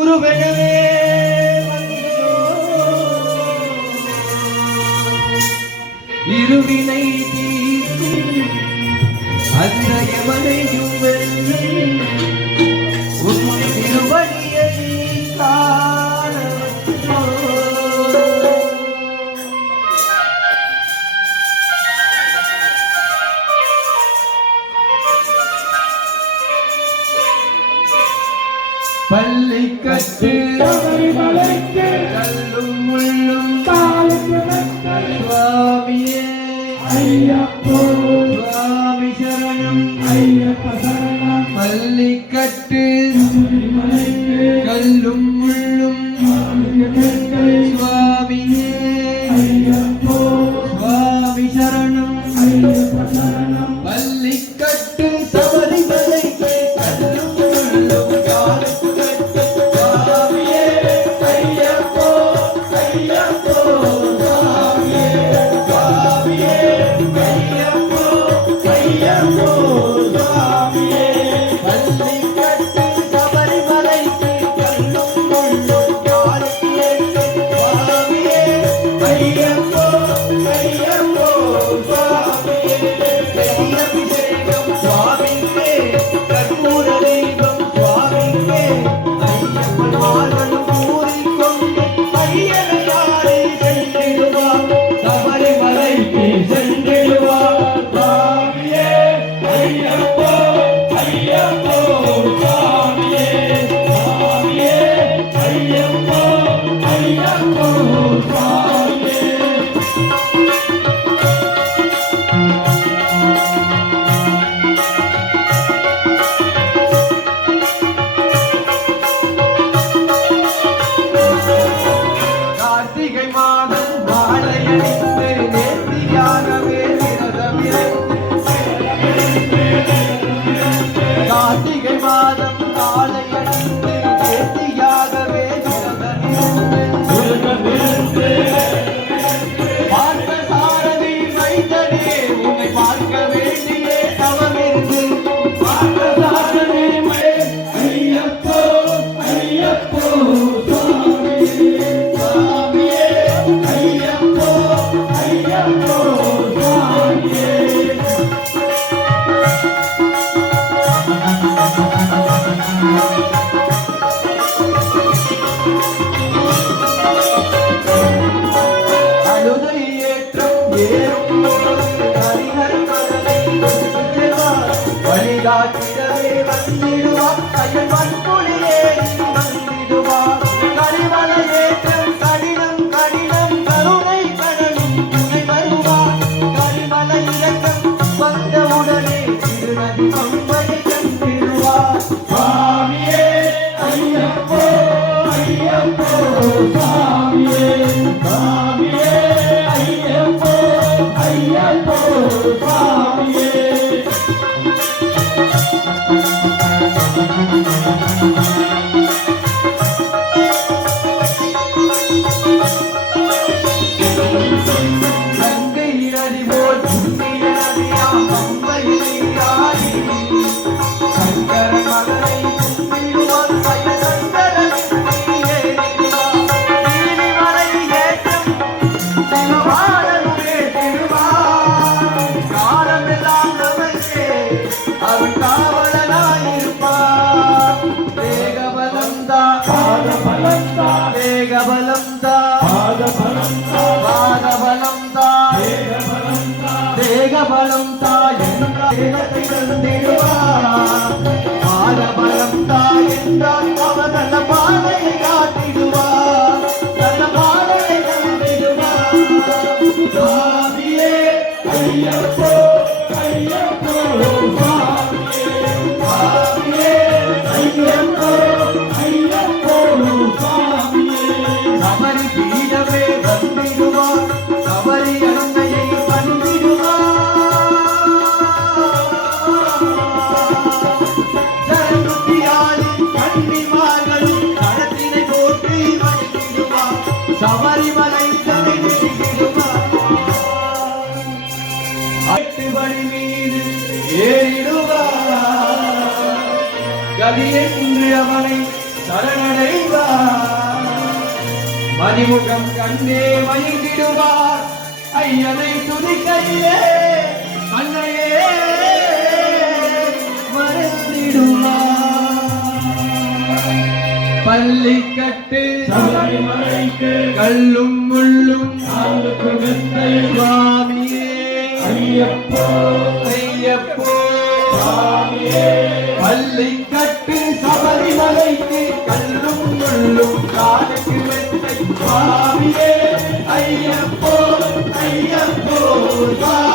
குருவெனவே இருவினை தீர்க்கும் அந்த எவனையும் உன் திருவடியை காண பள்ளிக்கட்டு மலைக்கு கல்லும் முள்ளும் சுவாமியே ஐயப்போ சுவாமி சரணம் ஐயப்ப சரணம் பள்ளிக்கட்டு மலைக்கு கல்லும் முள்ளும் சுவாமியே ஐயப்போ சுவாமி சரணம் ஐயப்ப சரணம் பள்ளிக்கட்டு சபரி மலைக்கு கல்லும் முள்ளும் வழிகாட்டிடவே வந்திடுவார் அயல் வன்புலியே வந்திடுவார் கரிவல ஏற்றம் கடினம் கடினம் கருணை கடலும் துணை வருவார் கரிவல இறக்கம் வந்தவுடனே திருநதி பம்பையை கண்டிடுவார் சுவாமியே ஐயப்போ ஐயப்போ சுவாமியே சுவாமியே ஐயப்போ ஐயப்போ சுவாமியே தேகபலம் தாயத்தை தந்திடுவார் பாதபலம் தாயென்றால் அவர் நல்ல பாதையை காட்டிடுவார் நல்ல பாதையை தந்திடுவார் சுவாமியே ஐயப்போ ஐயப்போ சுவாமியே ஐயப்போ ஐயப்போ சுவாமியே சபரி பீடமே வந்திடுவார் சபரி அன்னையை சபரிமலை அட்டுவழி மீது ஏறிடுவார் கதி என்று அவனை சரணடைவார். மதிமுகம் கண்டே மயங்கிடுவார் ஐயனை துதிக்கையிலே அன்னையே மறந்திடுவார். பள்ளிக்கட்டு சபரிமலைக்கு கல்லும் முள்ளும் காலுக்கு மெத்தை சுவாமியே ஐயப்போ ஐயப்போ சுவாமியே பள்ளிக்கட்டு சபரிமலைக்கு கல்லும் முள்ளும் காலுக்கு மெத்தை சுவாமியே ஐயப்போ ஐயப்போ சுவாமியே